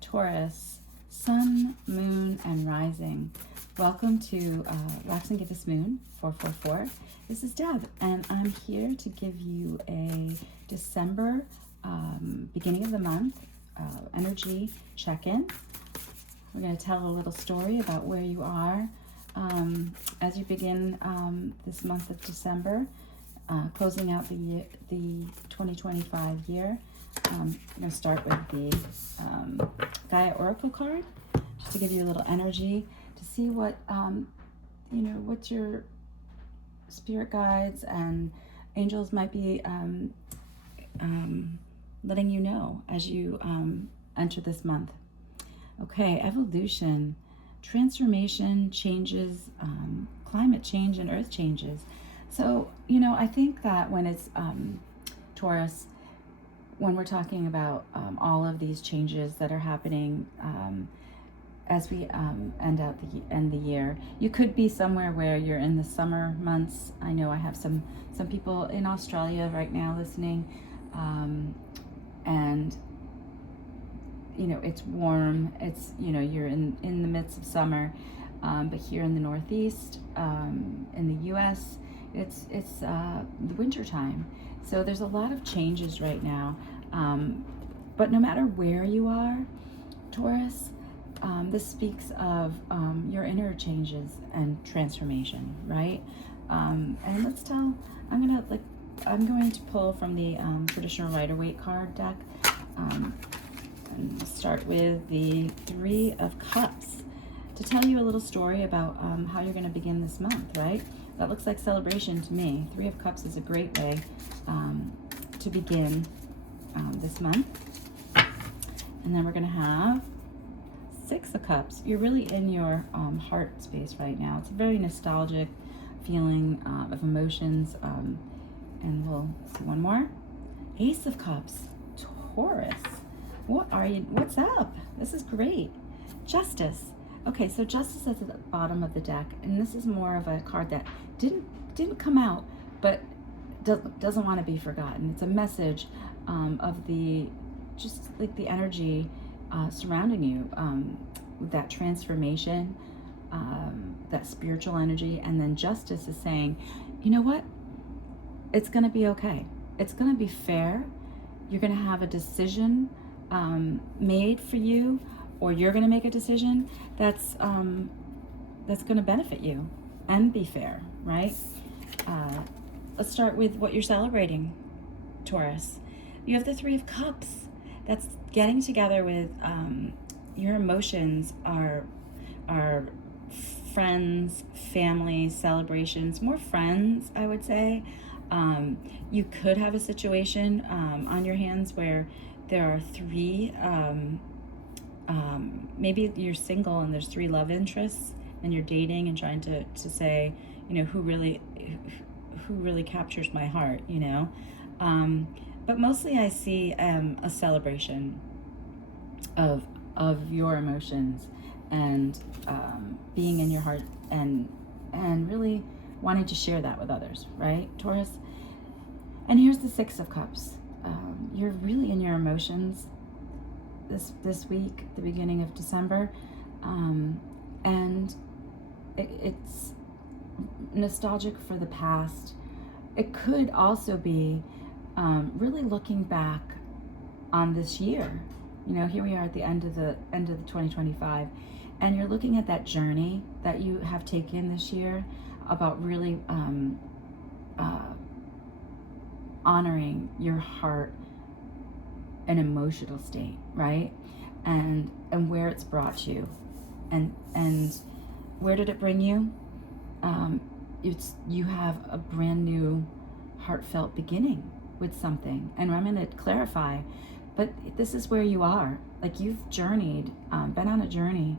Taurus, Sun, Moon, and Rising. Welcome to Wax and Gibbous Moon 444. This is Deb, and I'm here to give you a December, beginning of the month, energy check-in. We're going to tell a little story about where you are as you begin this month of December, closing out the 2025 year. I'm going to start with the Gaia Oracle card, just to give you a little energy to see what what your spirit guides and angels might be letting you know as you enter this month. Okay, evolution, transformation, changes, climate change, and earth changes. So, I think that when it's Taurus, when we're talking about all of these changes that are happening as we end the year, you could be somewhere where you're in the summer months. I know I have some people in Australia right now listening, and it's warm. It's you're in the midst of summer, but here in the Northeast, in the U.S., it's the winter time. So there's a lot of changes right now, but no matter where you are, Taurus, this speaks of your inner changes and transformation, right? And I'm going to pull from the traditional Rider-Waite card deck, and start with the Three of Cups to tell you a little story about how you're going to begin this month, right? That looks like celebration to me. Three of Cups is a great way to begin this month. And then we're going to have Six of Cups. You're really in your heart space right now. It's a very nostalgic feeling of emotions. And we'll see one more. Ace of Cups. Taurus. What's up? This is great. Justice. Okay, so Justice is at the bottom of the deck, and this is more of a card that didn't come out, but doesn't want to be forgotten. It's a message of the energy surrounding you, that transformation, that spiritual energy, and then Justice is saying, you know what? It's going to be okay. It's going to be fair. You're going to have a decision made for you, or you're going to make a decision that's going to benefit you and be fair, right? Let's start with what you're celebrating, Taurus. You have the Three of Cups. That's getting together with your emotions, are friends, family, celebrations, more friends, I would say. You could have a situation on your hands where there are three, maybe you're single and there's three love interests and you're dating and trying to say, who really captures my heart, but mostly I see a celebration of your emotions and being in your heart and really wanting to share that with others, right, Taurus? And here's the Six of Cups. You're really in your emotions this week, the beginning of December, and it's nostalgic for the past. It could also be really looking back on this year. Here we are at the end of the 2025, and you're looking at that journey that you have taken this year about really honoring your heart and emotional state, right? And where it's brought you, and where did it bring you? You have a brand new heartfelt beginning with something, and I'm going to clarify, but this is where you are. Like, you've journeyed, been on a journey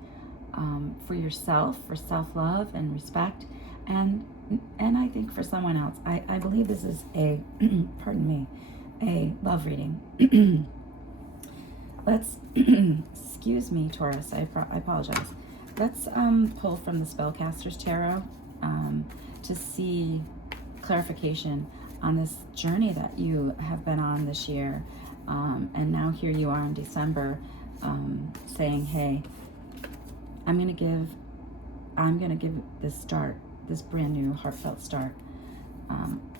for yourself, for self-love and respect, and I think for someone else. I believe this is a pardon me, a love reading. Let's excuse me, Taurus, I apologize. Let's pull from the Spellcaster's Tarot to see clarification on this journey that you have been on this year. And now here you are in December, saying, hey, I'm gonna give this start, this brand new heartfelt start,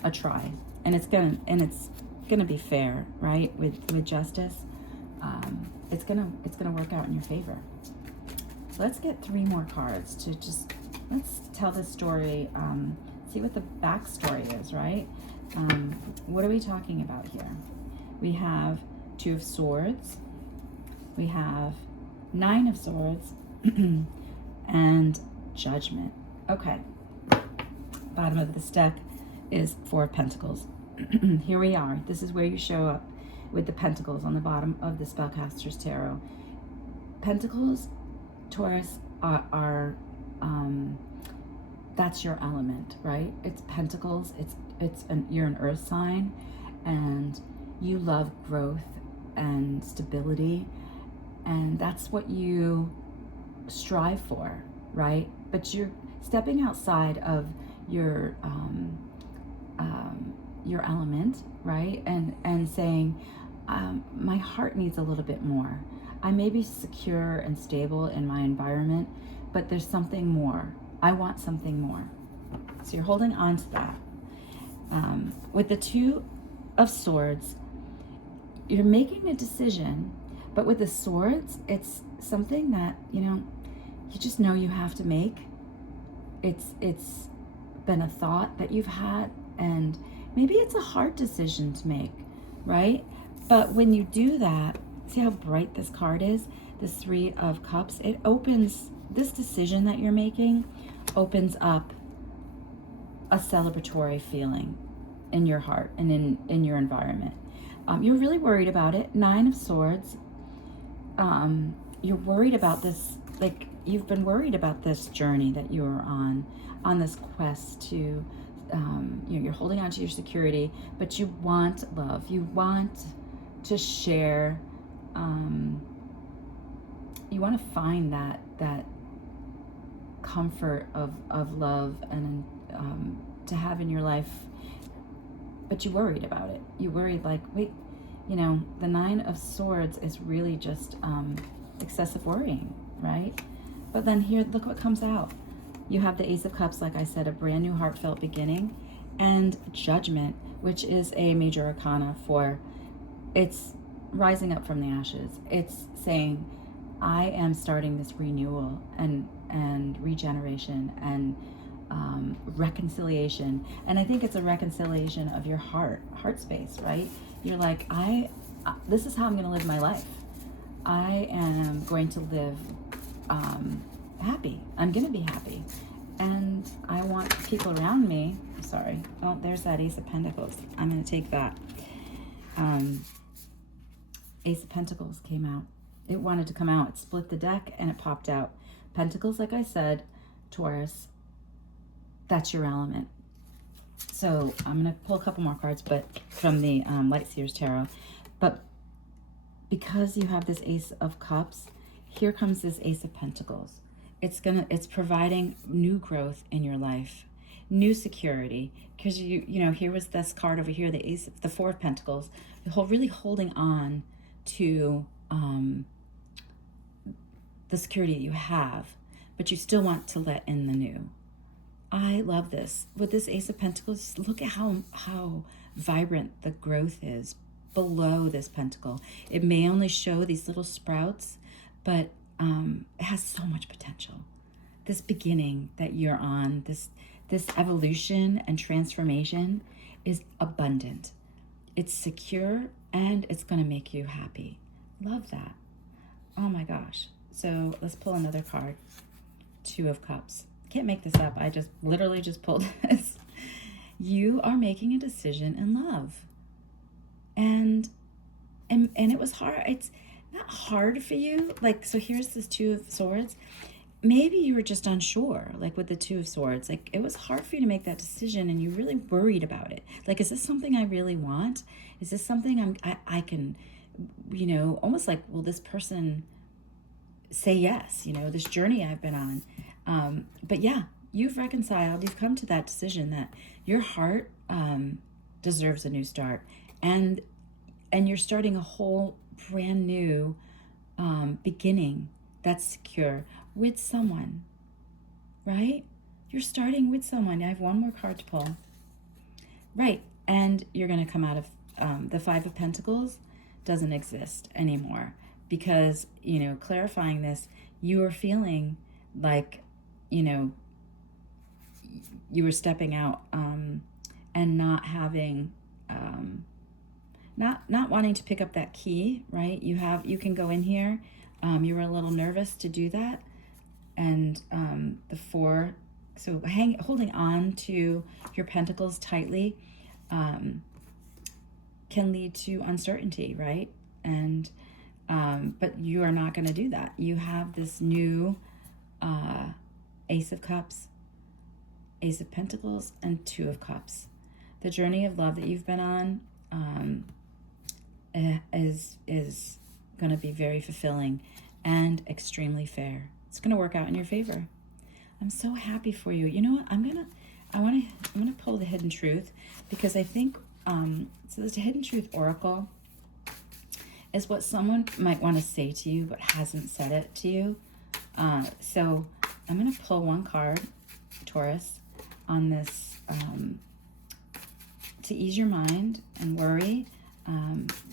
a try, and it's gonna be fair, right? With justice, it's gonna work out in your favor. So let's get 3 more cards to let's tell this story. See what the backstory is, right? What are we talking about here? We have 2 of Swords. We have 9 of Swords and Judgment. Okay. Bottom of this deck is 4 of Pentacles. Here we are. This is where you show up with the Pentacles on the bottom of the Spellcaster's Tarot. Pentacles, Taurus, are that's your element, right? It's Pentacles. You're an earth sign, and you love growth and stability, and that's what you strive for, right? But you're stepping outside of your element, right? And saying, my heart needs a little bit more. I may be secure and stable in my environment, but there's something more. I want something more. So you're holding on to that. With the 2 of Swords, you're making a decision, but with the Swords, it's something that, you just know you have to make. It's been a thought that you've had, and maybe it's a hard decision to make, right? But when you do that, see how bright this card is? This 3 of Cups. It opens, this decision that you're making opens up a celebratory feeling in your heart and in your environment. You're really worried about it. 9 of Swords. You're worried about this, like you've been worried about this journey that you are on this quest to, you're holding on to your security, but you want love. You want to share. You want to find that comfort of love and to have in your life, but you worried about it. You worried, like, wait, the 9 of Swords is really just excessive worrying, right? But then here, look what comes out. You have the Ace of Cups, like I said, a brand new heartfelt beginning, and Judgment, which is a major arcana for, it's rising up from the ashes. It's saying, I am starting this renewal and regeneration and reconciliation. And I think it's a reconciliation of your heart space, right? You're like, this is how I'm going to live my life. I am going to live happy. I'm going to be happy. And I want people around me. Sorry. Oh, there's that Ace of Pentacles. I'm going to take that. Ace of Pentacles came out. It wanted to come out. It split the deck and it popped out. Pentacles, like I said, Taurus, that's your element. So I'm going to pull a couple more cards, but from the Light Seers Tarot. But because you have this Ace of Cups, here comes this Ace of Pentacles. It's providing new growth in your life, new security. Because here was this card over here, the 4 of Pentacles. You're really holding on to the security you have, but you still want to let in the new. I love this. With this Ace of Pentacles, look at how vibrant the growth is below this pentacle. It may only show these little sprouts, but it has so much potential. This beginning that you're on, this evolution and transformation is abundant. It's secure, and it's going to make you happy. Love that. Oh my gosh. So let's pull another card. 2 of Cups. Can't make this up. I literally just pulled this. You are making a decision in love. And it was hard. It's not hard for you. Like, so here's this 2 of Swords. Maybe you were just unsure, like with the 2 of Swords. Like, it was hard for you to make that decision, and you really worried about it. Like, is this something I really want? Is this something I can, almost like, will this person say yes? This journey I've been on. But yeah, you've reconciled. You've come to that decision that your heart deserves a new start, and you're starting a whole brand new beginning that's secure with someone, right? You're starting with someone. I have one more card to pull. Right, and you're going to come out of the Five of Pentacles doesn't exist anymore because, you know, clarifying this, you are feeling like, you know, you were stepping out and not having, not wanting to pick up that key, right? You can go in here. You were a little nervous to do that. And the Four, so holding on to your pentacles tightly can lead to uncertainty, right? And but you are not going to do that. You have this new Ace of Cups, Ace of Pentacles, and Two of Cups. The journey of love that you've been on is going to be very fulfilling and extremely fair. It's going to work out in your favor. I'm so happy for you. You know what? I'm gonna pull the Hidden Truth, because I think so. This Hidden Truth Oracle is what someone might want to say to you but hasn't said it to you. So I'm gonna pull one card, Taurus, on this to ease your mind and worry.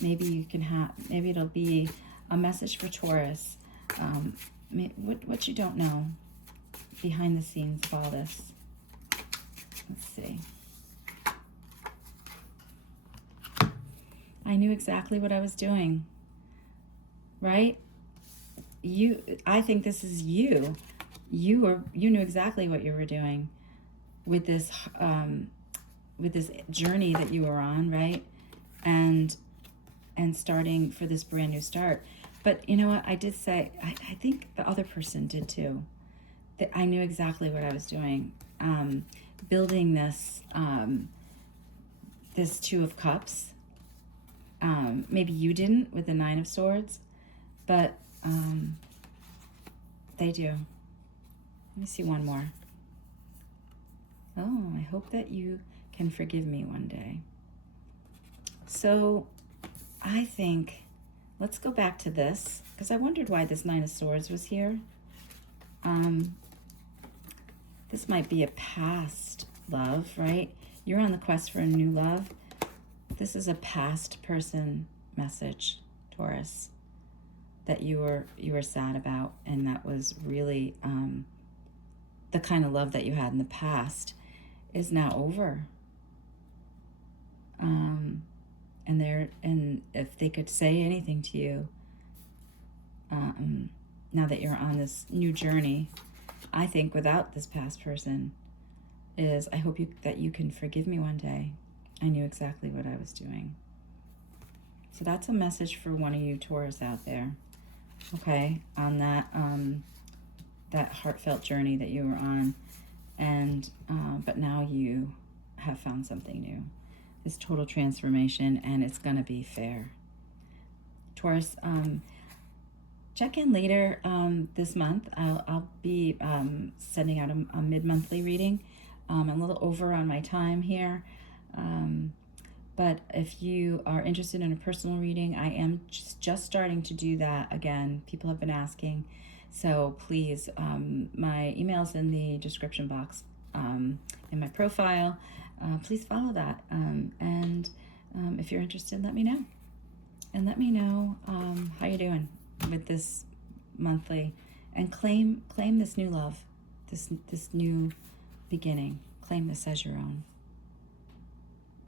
Maybe you can have. Maybe it'll be a message for Taurus. What you don't know behind the scenes of all this. Let's see. I knew exactly what I was doing, right? I think this is you. You knew exactly what you were doing with this journey that you were on, right? And starting for this brand new start. But you know what? I did say, I think the other person did too. That I knew exactly what I was doing. Building this this Two of Cups. Maybe you didn't with the Nine of Swords, but they do. Let me see one more. Oh, I hope that you can forgive me one day. So I think, let's go back to this, because I wondered why this Nine of Swords was here. This might be a past love, right? You're on the quest for a new love. This is a past person message, Taurus, that you were sad about, and that was really the kind of love that you had in the past is now over. And if they could say anything to you, now that you're on this new journey, I think without this past person, is I hope that you can forgive me one day. I knew exactly what I was doing. So that's a message for one of you Taurus out there, okay, on that that heartfelt journey that you were on, and but now you have found something new. This total transformation, and it's gonna be fair. Taurus, check in later this month. I'll be sending out a mid-monthly reading. I'm a little over on my time here. But if you are interested in a personal reading, I am just starting to do that again. People have been asking. So please, my email's in the description box in my profile. Please follow that. And if you're interested, let me know. And let me know how you're doing with this monthly, and claim this new love, this new beginning. Claim this as your own.